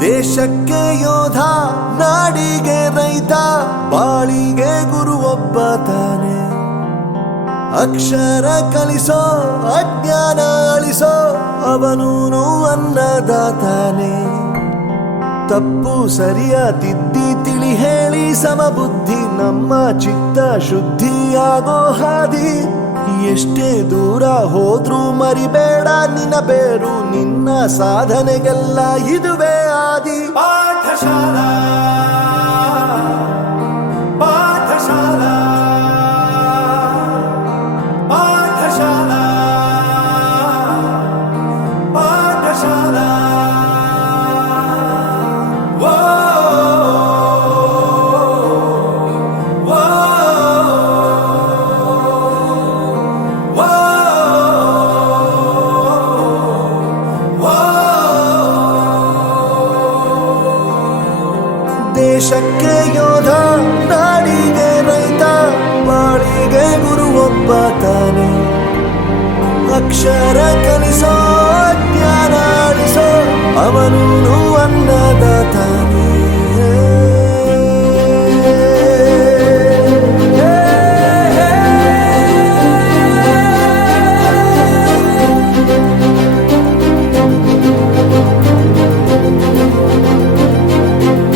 ದೇಶಕ್ಕೆ ಯೋಧ, ನಾಡಿಗೆ ರೈತ, ಬಾಳಿಗೆ ಗುರು ಒಬ್ಬ ತಾನೆ. ಅಕ್ಷರ ಕಲಿಸೋ, ಅಜ್ಞಾನ ಅಳಿಸೋ, ಅವನೂನು ಅನ್ನದಾತಾನೆ. ತಪ್ಪು ಸರಿಯ ತಿದ್ದಿ ತಿಳಿ ಹೇಳಿ ಸಮಬುದ್ಧಿ, ನಮ್ಮ ಚಿತ್ತ ಶುದ್ಧಿಯಾಗೋ ಹಾದಿ. ಎಷ್ಟೇ ದೂರ ಹೋದ್ರೂ ಮರಿಬೇಡ ನಿನ್ನ ಬೇರು, ನಿನ್ನ ಸಾಧನೆಗೆಲ್ಲ ಇದುವೇ ಆದಿ. ಪಾಠಶಾಲಾ ಪಾಠಶಾಲಾ ಪಾಠಶಾಲಾ ಪಾಠಶಾಲಾ. ದೇಶಕ್ಕೆ ಯೋಧ, ನಾಡಿಗೆ ರೈತ, ಬಾಳಿಗೆ ಗುರು ಒಬ್ಬ ತಾನೆ. ಅಕ್ಷರ ಕಲಿಸೋ, ಜ್ಞಾನ ಅಳಿಸೋ, ಅವನೂನು ಅನ್ನದಾತಾನೆ.